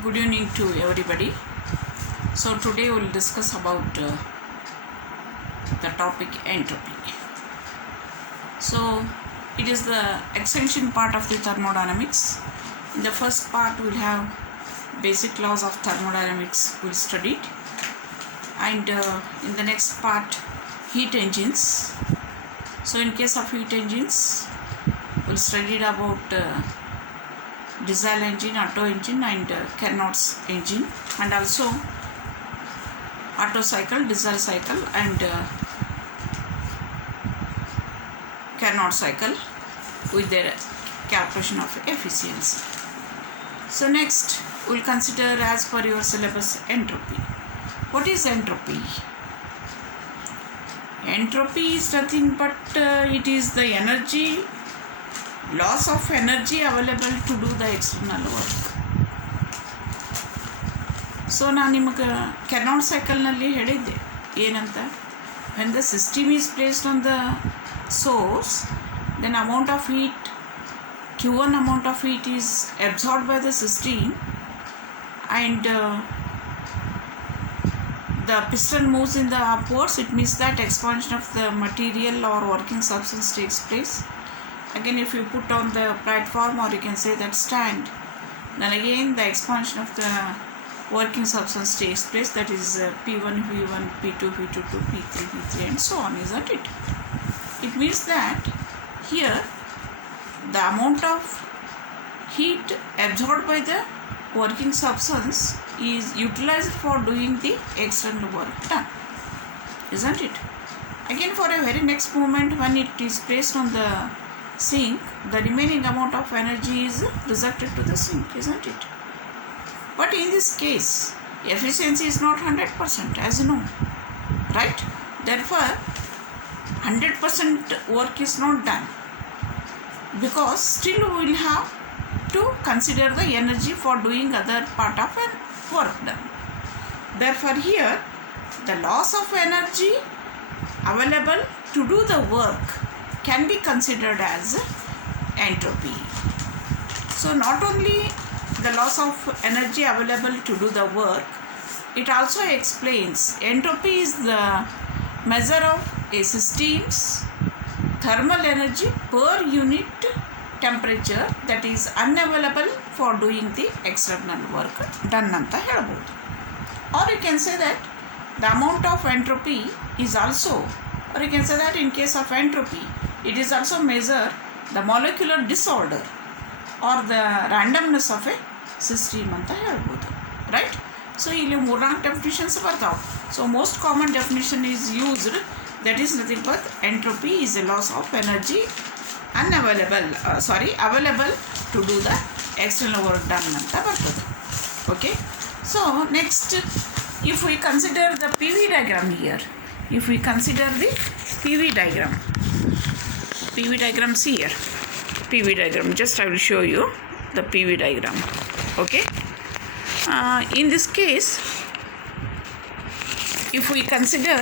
Good evening to everybody. So today we'll discuss about the topic entropy. So it is the extension part of the thermodynamics. In the first part we'll have basic laws of thermodynamics we'll study it, and in the next part heat engines. So in case of heat engines we'll study about diesel engine, Otto engine and Carnot's engine, and also Otto cycle, diesel cycle and Carnot cycle with their calculation of efficiency. So next we'll consider, as per your syllabus, entropy. What is entropy? Entropy is nothing but it is the energy, loss of energy available to do the external work. So ನಾನು ನಿಮಗೆ cannot ಸೈಕಲ್ನಲ್ಲಿ ಹೇಳಿದ್ದೆ ಏನಂತ, when the system is placed on the source, then amount of heat, Q1 amount of heat is absorbed by the system, and the piston moves in the upwards. It means that expansion of the material or working substance takes place. Again, if you put on the platform, or you can say that stand, then again the expansion of the working substance takes place. That is P1, V1, P2, V2, P3, V3 and so on, isn't it? It means that here the amount of heat absorbed by the working substance is utilized for doing the external work done, isn't it? Again, for a very next moment, when it is placed on the sink, the remaining amount of energy is rejected to the sink, isn't it? But in this case, efficiency is not 100%, as you know, right? Therefore, 100% work is not done, because still we will have to consider the energy for doing other part of work done. Therefore, here the loss of energy available to do the work can be considered as entropy. So not only the loss of energy available to do the work, it also explains entropy is the measure of a system's thermal energy per unit temperature that is unavailable for doing the external work done anta helabodu. Or you can say that the amount of entropy is also, or you can say that in case of entropy, it is also measure the molecular disorder or the randomness of a system anta helabodu, right? So ಇಲ್ಲಿ ಮೂರ್ನಾಲ್ಕು definitions ಬರ್ತಾವೆ. So most common definition is used, that is nothing but entropy is a loss of energy available to do the external work done anta ಬರ್ತದೆ. Okay, so next, if we consider the PV diagram here, if we consider the PV diagram, see here, PV diagram, just I will show you the PV diagram. Okay, in this case, if we consider